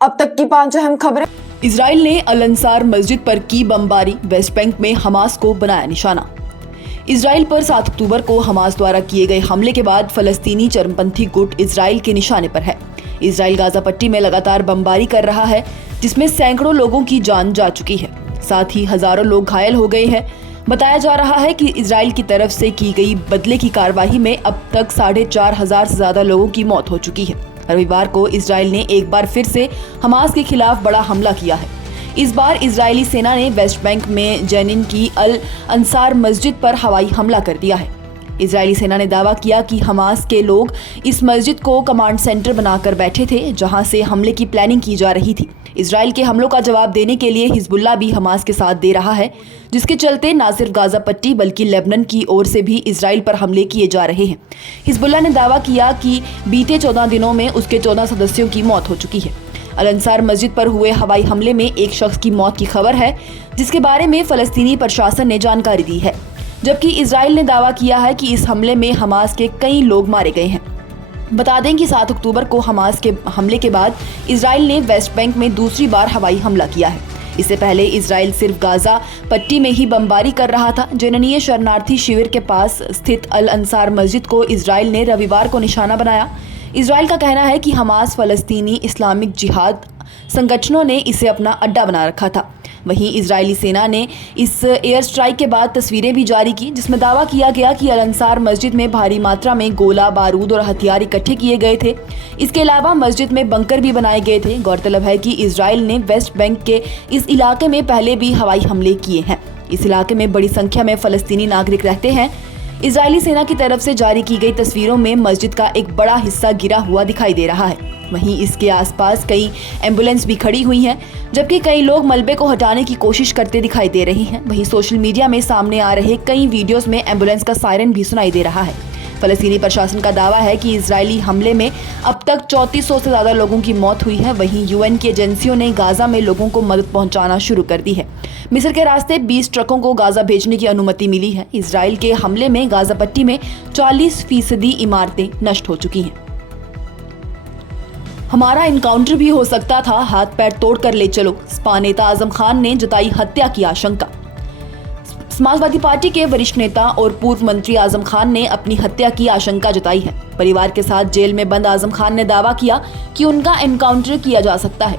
अब तक की 5 अहम खबरें। इजराइल ने अल अंसार मस्जिद पर की बमबारी, वेस्ट बैंक में हमास को बनाया निशाना। इजराइल पर 7 अक्टूबर को हमास द्वारा किए गए हमले के बाद फलस्तीनी चरमपंथी गुट इजराइल के निशाने पर है। इजराइल गाजा पट्टी में लगातार बमबारी कर रहा है, जिसमें सैकड़ों लोगों की जान जा चुकी है, साथ ही हजारों लोग घायल हो गए हैं। बताया जा रहा है कि इजराइल की तरफ से की गई बदले की कार्रवाई में अब तक 4,500 से ज्यादा लोगों की मौत हो चुकी है। रविवार को इजराइल ने एक बार फिर से हमास के खिलाफ बड़ा हमला किया है। इस बार इजरायली सेना ने वेस्ट बैंक में जेनिन की अल अंसार मस्जिद पर हवाई हमला कर दिया है। इजरायली सेना ने दावा किया कि हमास के लोग इस मस्जिद को कमांड सेंटर बनाकर बैठे थे, जहां से हमले की प्लानिंग की जा रही थी। इजराइल के हमलों का जवाब देने के लिए हिजबुल्लाह भी हमास के साथ दे रहा है, जिसके चलते न सिर्फ गाजा पट्टी बल्कि लेबनान की ओर से भी इजराइल पर हमले किए जा रहे हैं। हिजबुल्लाह ने दावा किया कि बीते 14 दिनों में उसके 14 सदस्यों की मौत हो चुकी है। अल अंसार मस्जिद पर हुए हवाई हमले में एक शख्स की मौत की खबर है, जिसके बारे में फलस्तीनी प्रशासन ने जानकारी दी है, जबकि इजराइल ने दावा किया है कि इस हमले में हमास के कई लोग मारे गए हैं। बता दें कि 7 अक्टूबर को हमास के हमले के बाद इजराइल ने वेस्ट बैंक में दूसरी बार हवाई हमला किया है। इससे पहले इजराइल सिर्फ गाजा पट्टी में ही बमबारी कर रहा था। जेनिन शरणार्थी शिविर के पास स्थित अल अंसार मस्जिद को इजराइल ने रविवार को निशाना बनाया। इजराइल का कहना है कि हमास फलस्तीनी इस्लामिक जिहाद संगठनों ने इसे अपना अड्डा बना रखा था। वहीं इजरायली सेना ने इस एयर स्ट्राइक के बाद तस्वीरें भी जारी की, जिसमें दावा किया गया कि अल अंसार मस्जिद में भारी मात्रा में गोला बारूद और हथियार इकट्ठे किए गए थे। इसके अलावा मस्जिद में बंकर भी बनाए गए थे। गौरतलब है कि इजराइल ने वेस्ट बैंक के इस इलाके में पहले भी हवाई हमले किए हैं। इस इलाके में बड़ी संख्या में फलस्तीनी नागरिक रहते हैं। इजरायली सेना की तरफ से जारी की गई तस्वीरों में मस्जिद का एक बड़ा हिस्सा गिरा हुआ दिखाई दे रहा है। वहीं इसके आसपास कई एम्बुलेंस भी खड़ी हुई हैं, जबकि कई लोग मलबे को हटाने की कोशिश करते दिखाई दे रहे हैं। वहीं सोशल मीडिया में सामने आ रहे कई वीडियोस में एम्बुलेंस का सायरन भी सुनाई दे रहा है। फलस्तीनी प्रशासन का दावा है कि इजरायली हमले में अब तक 3400 से ज्यादा लोगों की मौत हुई है। वहीं यूएन की एजेंसियों ने गाजा में लोगों को मदद पहुंचाना शुरू कर दी है। मिस्र के रास्ते 20 ट्रकों को गाजा भेजने की अनुमति मिली है। इजराइल के हमले में गाजा पट्टी में 40% इमारतें नष्ट हो चुकी हैं। हमारा इनकाउंटर भी हो सकता था, हाथ पैर तोड़ कर ले चलो, सपा नेता आजम खान ने जताई हत्या की आशंका। समाजवादी पार्टी के वरिष्ठ नेता और पूर्व मंत्री आजम खान ने अपनी हत्या की आशंका जताई है। परिवार के साथ जेल में बंद आजम खान ने दावा किया कि उनका एनकाउंटर किया जा सकता है।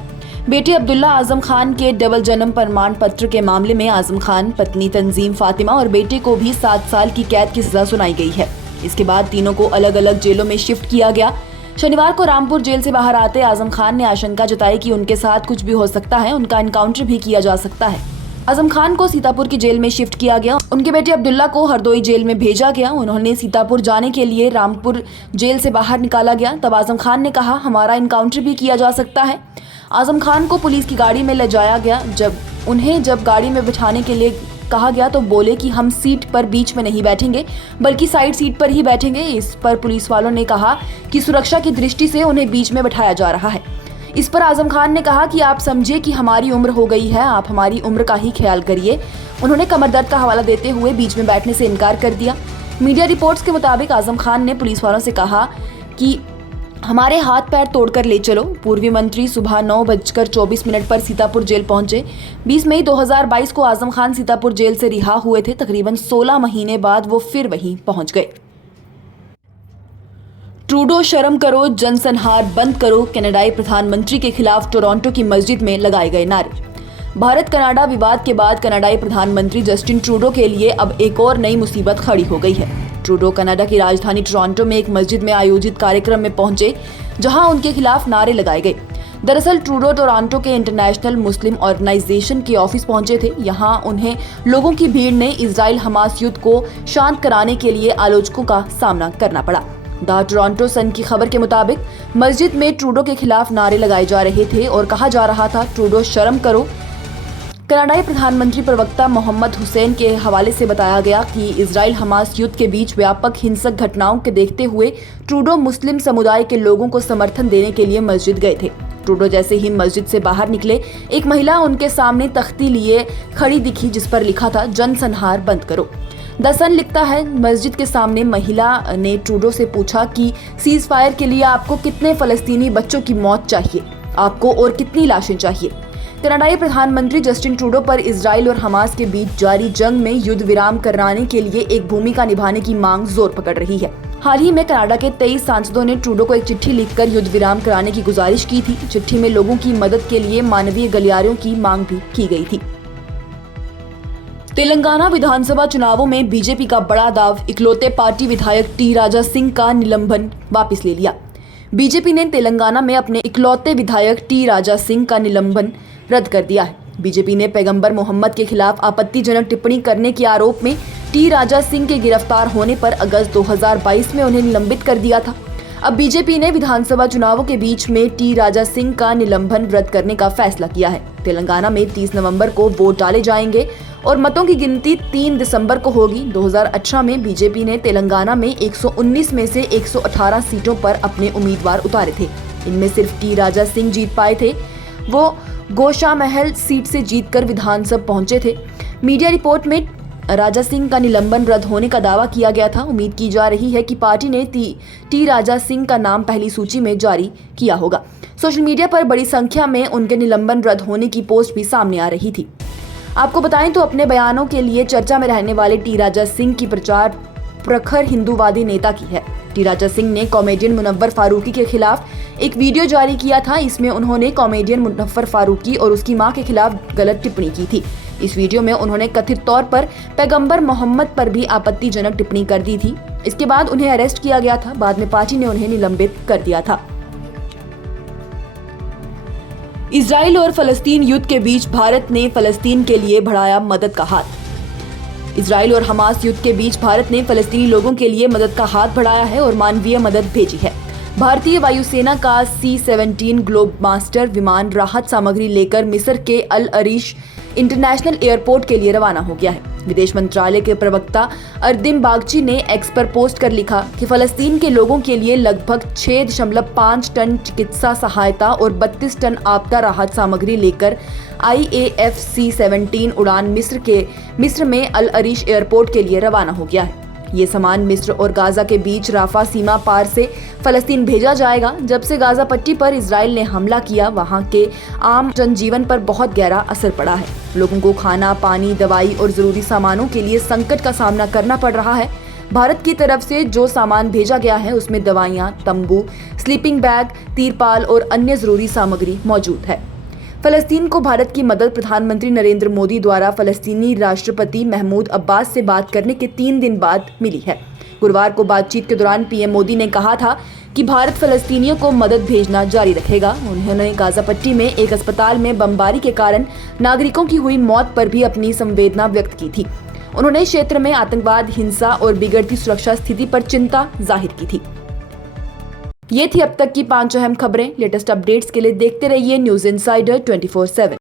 बेटे अब्दुल्ला आजम खान के डबल जन्म प्रमाण पत्र के मामले में आजम खान, पत्नी तंजीम फातिमा और बेटे को भी 7 साल की कैद की सजा सुनाई गई है। इसके बाद तीनों को अलग अलग जेलों में शिफ्ट किया गया। शनिवार को रामपुर जेल से बाहर आते आजम खान ने आशंका जताई कि उनके साथ कुछ भी हो सकता है, उनका एनकाउंटर भी किया जा सकता है। आजम खान को सीतापुर की जेल में शिफ्ट किया गया। उनके बेटे अब्दुल्ला को हरदोई जेल में भेजा गया। उन्होंने सीतापुर जाने के लिए रामपुर जेल से बाहर निकाला गया। तब आजम खान ने कहा, हमारा इनकाउंटर भी किया जा सकता है। आजम खान को पुलिस की गाड़ी में ले जाया गया। जब गाड़ी में बिठाने के लिए कहा गया तो बोले कि हम सीट पर बीच में नहीं बैठेंगे, बल्कि साइड सीट पर ही बैठेंगे। इस पर पुलिस वालों ने कहा कि सुरक्षा की दृष्टि से उन्हें बीच में बैठाया जा रहा है। इस पर आजम खान ने कहा कि आप समझिए कि हमारी उम्र हो गई है, आप हमारी उम्र का ही ख्याल करिए। उन्होंने कमर दर्द का हवाला देते हुए बीच में बैठने से इनकार कर दिया। मीडिया रिपोर्ट्स के मुताबिक आजम खान ने पुलिस वालों से कहा कि हमारे हाथ पैर तोड़कर ले चलो। पूर्वी मंत्री सुबह 9:24 पर सीतापुर जेल पहुंचे। 20 मई 2022 को आजम खान सीतापुर जेल से रिहा हुए थे। तकरीबन 16 महीने बाद वो फिर वहीं पहुंच गए। ट्रूडो शर्म करो, जनसंहार बंद करो, कनाडाई प्रधानमंत्री के खिलाफ टोरंटो की मस्जिद में लगाए गए नारे। भारत कनाडा विवाद के बाद कनाडाई प्रधानमंत्री जस्टिन ट्रूडो के लिए अब एक और नई मुसीबत खड़ी हो गई है। ट्रूडो कनाडा की राजधानी टोरंटो में एक मस्जिद में आयोजित कार्यक्रम में पहुंचे, जहां उनके खिलाफ नारे लगाए गए। दरअसल ट्रूडो टोरंटो के इंटरनेशनल मुस्लिम ऑर्गेनाइजेशन के ऑफिस पहुंचे थे। यहां उन्हें लोगों की भीड़ ने इजराइल हमास युद्ध को शांत कराने के लिए आलोचकों का सामना करना पड़ा। द टोरंटो सन की खबर के मुताबिक मस्जिद में ट्रूडो के खिलाफ नारे लगाए जा रहे थे और कहा जा रहा था, ट्रूडो शर्म करो। कनाडाई प्रधानमंत्री प्रवक्ता मोहम्मद हुसैन के हवाले से बताया गया कि इजराइल हमास युद्ध के बीच व्यापक हिंसक घटनाओं के देखते हुए ट्रूडो मुस्लिम समुदाय के लोगों को समर्थन देने के लिए मस्जिद गए थे। ट्रूडो जैसे ही मस्जिद से बाहर निकले, एक महिला उनके सामने तख्ती लिए खड़ी दिखी, जिस पर लिखा था, जनसंहार बंद करो। द सन लिखता है, मस्जिद के सामने महिला ने ट्रूडो से पूछा कि सीज फायर के लिए आपको कितने फलस्तीनी बच्चों की मौत चाहिए। आपको और कितनी लाशें चाहिए? कनाडाई प्रधानमंत्री जस्टिन ट्रूडो पर इजराइल और हमास के बीच जारी जंग में युद्ध विराम कराने के लिए एक भूमिका निभाने की मांग जोर पकड़ रही है। हाल ही में कनाडा के 23 सांसदों ने ट्रूडो को एक चिट्ठी लिखकर युद्ध विराम कराने की गुजारिश की थी। चिट्ठी में लोगों की मदद के लिए मानवीय गलियारों की मांग भी की गई थी। तेलंगाना विधानसभा चुनावों में बीजेपी का बड़ा दाव, इकलौते पार्टी विधायक टी राजा सिंह का निलंबन वापस ले लिया। बीजेपी ने तेलंगाना में अपने इकलौते विधायक टी राजा सिंह का निलंबन रद्द कर दिया है। बीजेपी ने पैगंबर मोहम्मद के खिलाफ आपत्तिजनक टिप्पणी करने के आरोप में टी राजा सिंह के गिरफ्तार होने पर अगस्त 2022 में उन्हें निलंबित कर दिया था। अब बीजेपी ने विधानसभा चुनावों के बीच में टी राजा सिंह का निलंबन रद्द करने का फैसला किया है। तेलंगाना में 30 नवंबर को वोट डाले जाएंगे और मतों की गिनती 3 दिसंबर को होगी। 2018 में बीजेपी ने तेलंगाना में 119 में से 118 सीटों पर अपने उम्मीदवार उतारे थे। इनमें सिर्फ टी राजा सिंह जीत पाए थे। वो गोशामहल सीट से जीतकर विधानसभा पहुंचे थे। मीडिया रिपोर्ट में राजा सिंह का निलंबन रद्द होने का दावा किया गया था। उम्मीद की जा रही है कि पार्टी ने टी राजा सिंह का नाम पहली सूची में जारी किया होगा। सोशल मीडिया पर बड़ी संख्या में उनके निलंबन रद्द होने की पोस्ट भी सामने आ रही थी। आपको बताएं तो अपने बयानों के लिए चर्चा में रहने वाले टी राजा सिंह की प्रचार प्रखर हिंदूवादी नेता की है। टी राजा सिंह ने कॉमेडियन मुनव्वर फारूकी के खिलाफ एक वीडियो जारी किया था। इसमें उन्होंने कॉमेडियन मुनव्वर फारूकी और उसकी मां के खिलाफ गलत टिप्पणी की थी। इस वीडियो में उन्होंने कथित तौर पर पैगंबर मोहम्मद पर भी आपत्तिजनक टिप्पणी कर दी थी। इसके बाद उन्हें अरेस्ट किया गया था। बाद में पार्टी ने उन्हें निलंबित कर दिया था। इजराइल और फलस्तीन युद्ध के बीच भारत ने फलस्तीन के लिए बढ़ाया मदद का हाथ। इजराइल और हमास युद्ध के बीच भारत ने फलस्तीनी लोगों के लिए मदद का हाथ बढ़ाया है और मानवीय मदद भेजी है। भारतीय वायुसेना का C-17 ग्लोब मास्टर विमान राहत सामग्री लेकर मिस्र के अल अरीश इंटरनेशनल एयरपोर्ट के लिए रवाना हो गया है। विदेश मंत्रालय के प्रवक्ता अर्दिम बागची ने एक्स पर पोस्ट कर लिखा कि फलस्तीन के लोगों के लिए लगभग 6.5 टन चिकित्सा सहायता और 32 टन आपदा राहत सामग्री लेकर IAF C-17 उड़ान मिस्र में अल अरीश एयरपोर्ट के लिए रवाना हो गया है। ये सामान मिस्र और गाजा के बीच राफा सीमा पार से फलस्तीन भेजा जाएगा। जब से गाजा पट्टी पर इजराइल ने हमला किया, वहां के आम जनजीवन पर बहुत गहरा असर पड़ा है। लोगों को खाना, पानी, दवाई और जरूरी सामानों के लिए संकट का सामना करना पड़ रहा है। भारत की तरफ से जो सामान भेजा गया है उसमें दवाइयां, तंबू, स्लीपिंग बैग, तिरपाल और अन्य जरूरी सामग्री मौजूद है। फलस्तीन को भारत की मदद प्रधानमंत्री नरेंद्र मोदी द्वारा फलस्तीनी राष्ट्रपति महमूद अब्बास से बात करने के 3 दिन बाद मिली है। गुरुवार को बातचीत के दौरान पीएम मोदी ने कहा था कि भारत फलस्तीनियों को मदद भेजना जारी रखेगा। उन्होंने गाजा पट्टी में एक अस्पताल में बमबारी के कारण नागरिकों की हुई मौत पर भी अपनी संवेदना व्यक्त की थी। उन्होंने क्षेत्र में आतंकवाद, हिंसा और बिगड़ती सुरक्षा स्थिति पर चिंता जाहिर की थी। ये थी अब तक की 5 अहम खबरें। लेटेस्ट अपडेट्स के लिए देखते रहिए न्यूज़ इनसाइडर 24/7।